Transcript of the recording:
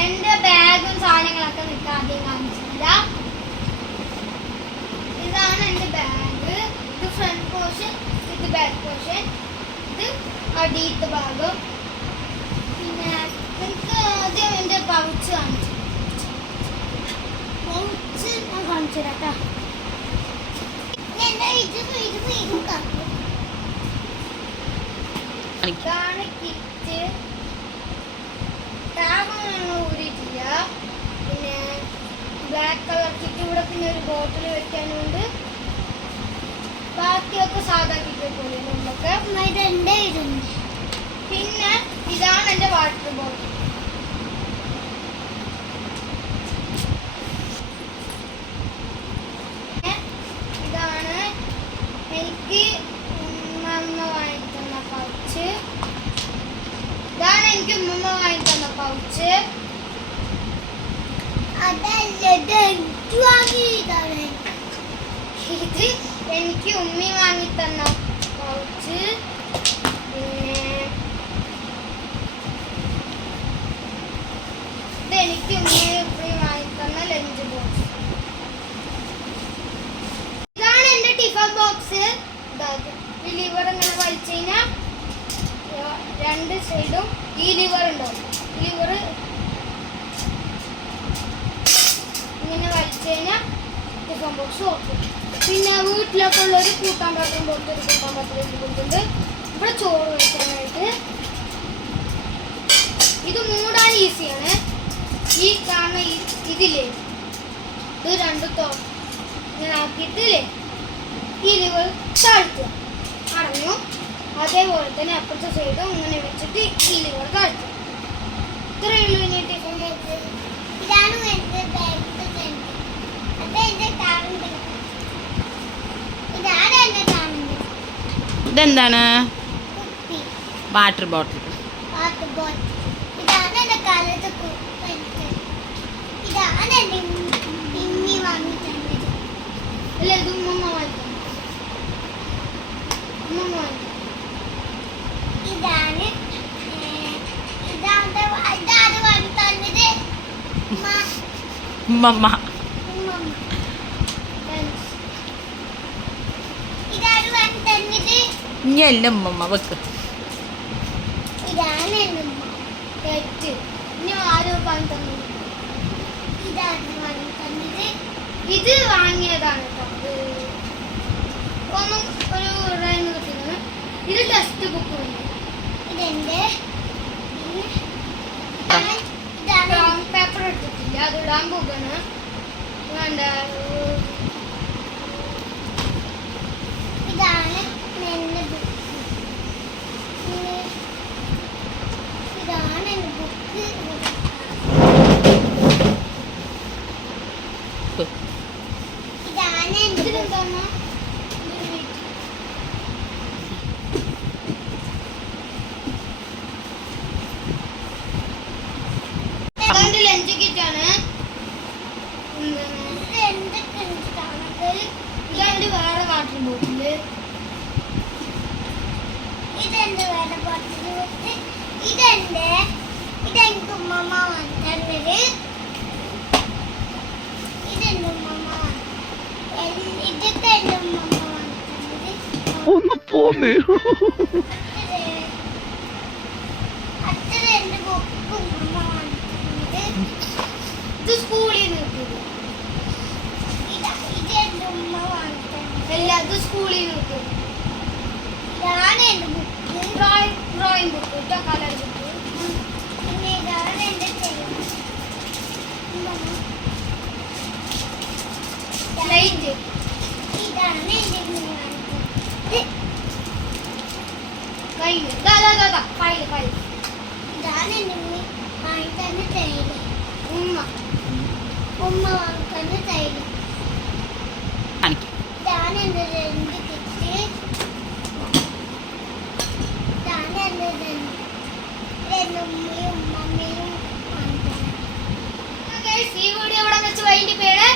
എന്റെ ബാഗും സാധനങ്ങളൊക്കെ നിൽക്കാൻ ആദ്യം കാണിച്ചില്ല. ഇതാണ് എന്റെ ബാഗ്. ഇത് ഫ്രണ്ട് പോർഷൻ, ഇത് ബാക്ക് പോർഷൻ, ഇത് അടിയത്തെ ഭാഗം. പിന്നെ എനിക്ക് ആദ്യം എന്റെ പൗച്ച് കാണിച്ചു. പൗച്ച് ഞാൻ കാണിച്ചു കേട്ടോ. ഇതാണ് കിറ്റ്. ടാഗൊന്നും ഊരിയിട്ടില്ല. പിന്നെ ബ്ലാക്ക് കളർ കിറ്റ്. ഇവിടെ പിന്നെ ഒരു ബോട്ടിൽ വെക്കാനുണ്ട്. ബാക്കിയൊക്കെ സാധാ കിറ്റ് പോലെ നമ്മളൊക്കെ. പിന്നെ ഇതാണ് എൻ്റെ വാട്ടർ ബോട്ടിൽ. ഇതാണ് എനിക്ക് ഉമ്മ വാങ്ങിത്തന്ന പൗച്ച്. ഇതാണ് എനിക്ക് ഉമ്മ വാങ്ങിത്തന്ന പൗച്ച്. ഇത് എനിക്ക് ഉമ്മി വാങ്ങിത്തന്ന പൗച്ച്. പിന്നെ ഇതെനിക്ക് ഉമ്മി വാങ്ങിത്തന്ന ലഞ്ച് ബോക്സ്. ഇതാണ് എന്റെ ടിഫൻ ബോക്സ്. ഈ ലിവർ ഇങ്ങനെ വലിച്ചു കഴിഞ്ഞാൽ രണ്ട് സൈഡും ഈ ലിവർ ഉണ്ടാവും. ലിവർ ഇങ്ങനെ വലിച്ചു കഴിഞ്ഞാൽ ടിഫൻ ബോക്സ് ഓർക്കും. പിന്നെ വീട്ടിലൊക്കെ ഉള്ളൊരു കൂട്ടാൻ പാത്രം പോലത്തെ ഒരു കൂട്ടാൻ പാത്രം കൊടുത്തിട്ടുണ്ട്. ഇവിടെ ചോറ് വെക്കാനായിട്ട്. ഇത് മൂടാൻ ഈസിയാണ്. ഈ കാണുന്ന ഇതില്ലേ, ഇത് രണ്ടും ഇങ്ങനെ ആക്കിയിട്ടില്ലേ, ഈ ലിവർ താഴ്ത്തുക. അടഞ്ഞു. അതേപോലെ തന്നെ അപ്പുറത്തെ സൈഡും ഇങ്ങനെ വെച്ചിട്ട് ഈ ലിവർ താഴ്ത്തുക. ഇത്രയേ ഉള്ളൂ ഇനി ടിഫൻ ബോക്സ്. ഇതാണ് ഇതെന്താണ്? Water bottle. ഉമ്മമ്മ. ഇനി എല്ലാം ഉമ്മമ്മ വെക്ക്. ഇതാണ് എൻ്റെ ഉമ്മ. ഇനി ആരോ വാങ്ങി തന്നത്. ഇതാണ് വാങ്ങി തന്നത്. ഇത് വാങ്ങിയതാണ് കേട്ടോ. ഒന്നും ഒരു റൈന്ന് കിട്ടുന്നത്. ഇത് ടെക്സ്റ്റ് ബുക്ക് ഉണ്ട്. ഇതെന്റെ ബ്രൗൺ പേപ്പർ എടുത്തിട്ടില്ല, അത് ഇടാൻ പോകാണ്. വേണ്ട. ഇതാണ് എന്റെ ബുക്ക്. ഇതാണ് എന്റെ ബുക്ക്. ഇതാണ് എന്റെ ഇതെന്താ ലഞ്ച് കിറ്റാണ്. ഇതെന്റെ വേറെ വാട്ടർ ബോട്ടില്. ഇതെന്റെ വേറെ വാട്ടർ ബോട്ടില്. ഇതെനിക്ക് ഉമ്മ വാങ്ങിത്തന്നത്. ഇതെന്റെ ഉമ്മ ഇതൊക്കെ എന്റെ ഉമ്മ വാങ്ങിത്തന്നത്. ഒന്ന് പോന്നേ. അത്ര എന്റെ ബുക്ക് ഉമ്മ വാങ്ങിത്തന്നത്. ഇത് സ്കൂളിൽ നിൽക്കുന്നത്. ഇതെന്റെ ഉമ്മ വാങ്ങിത്തന്നത്. ഇത് സ്കൂളിൽ നിൽക്കുന്നത്. ഇതാണ് എന്റെ ബുക്ക്. ഡ്രോയിങ് ബുക്ക് കേട്ടോ, കളർ ബുക്ക്. പിന്നെ ഇതാണ് എന്റെ ലൈറ്റ്. ഇതാണ് എന്റെ കയ്യിൽ ഫയൽ. ഇതാണ് എന്റെ വാങ്ങിത്തന്നെ തൈല്. ഉമ്മ വാങ്ങിത്തന്നെ തൈല്. ഇതാണ് എന്റെ രണ്ട് കിറ്റ്. ഇതാണ് എന്റെ ഉമ്മയും ഉമ്മയും വാങ്ങിത്തന്നെ. ഈ വീഡിയോ ഇവിടെ വെച്ച് വൈകിട്ട് പേര്.